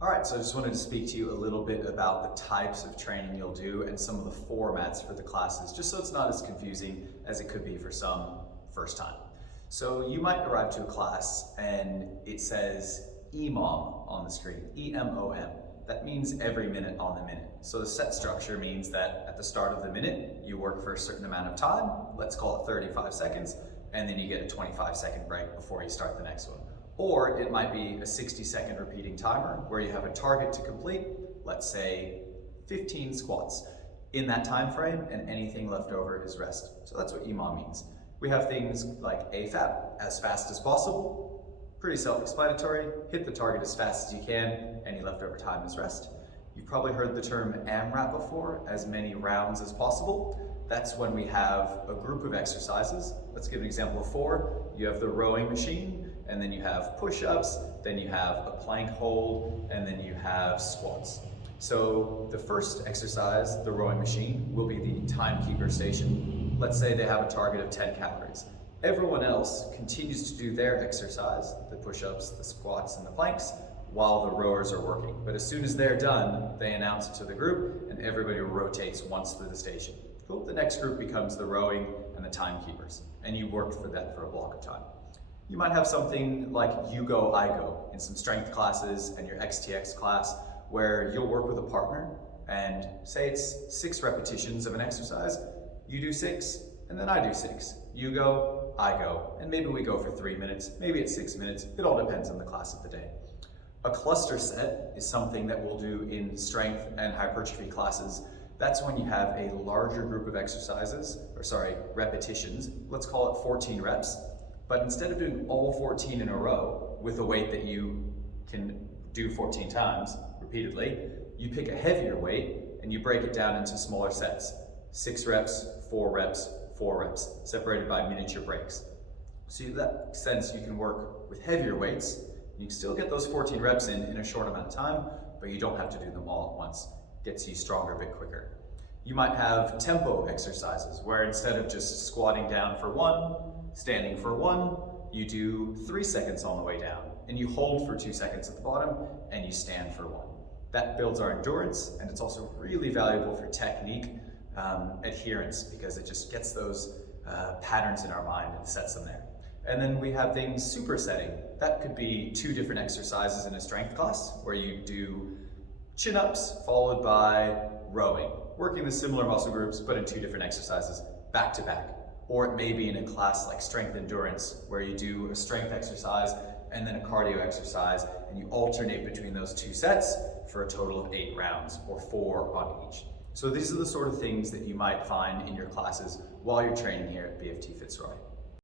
All right, so I just wanted to speak to you a little bit about the types of training you'll do and some of the formats for the classes, just so it's not as confusing as it could be for some first time. So you might arrive to a class and it says EMOM on the screen, E-M-O-M. That means every minute on the minute. So the set structure means that at the start of the minute, you work for a certain amount of time, let's call it 35 seconds, and then you get a 25-second break before you start the next one. Or it might be a 60-second repeating timer where you have a target to complete, let's say 15 squats in that time frame, and anything left over is rest. So that's what EMOM means. We have things like AFAP, as fast as possible, pretty self-explanatory, hit the target as fast as you can, any leftover time is rest. You've probably heard the term AMRAP before, as many rounds as possible. That's when we have a group of exercises. Let's give an example of 4. You have the rowing machine, and then you have push-ups, then you have a plank hold, and then you have squats. So the first exercise, the rowing machine, will be the timekeeper station. Let's say they have a target of 10 calories. Everyone else continues to do their exercise, the push-ups, the squats, and the planks, while the rowers are working. But as soon as they're done, they announce it to the group, and everybody rotates once through the station. Cool. The next group becomes the rowing and the timekeepers, and you work for that for a block of time. You might have something like you go, I go in some strength classes and your XTX class where you'll work with a partner and say it's 6 repetitions of an exercise. You do 6 and then I do 6. You go, I go, and maybe we go for 3 minutes, maybe it's 6 minutes. It all depends on the class of the day. A cluster set is something that we'll do in strength and hypertrophy classes. That's when you have a larger group of repetitions. Let's call it 14 reps. But instead of doing all 14 in a row with a weight that you can do 14 times repeatedly, you pick a heavier weight and you break it down into smaller sets. 6 reps, 4 reps, 4 reps, separated by miniature breaks. So in that sense, you can work with heavier weights. You can still get those 14 reps in a short amount of time, but you don't have to do them all at once. Gets you stronger a bit quicker. You might have tempo exercises where instead of just squatting down for 1, standing for 1, you do 3 seconds on the way down, and you hold for 2 seconds at the bottom, and you stand for 1. That builds our endurance, and it's also really valuable for technique adherence because it just gets those patterns in our mind and sets them there. And then we have things supersetting. That could be 2 different exercises in a strength class where you do chin-ups followed by rowing, working the similar muscle groups but in 2 different exercises back to back. Or it may be in a class like strength endurance where you do a strength exercise and then a cardio exercise and you alternate between those 2 sets for a total of 8 rounds or 4 on each. So these are the sort of things that you might find in your classes while you're training here at BFT Fitzroy.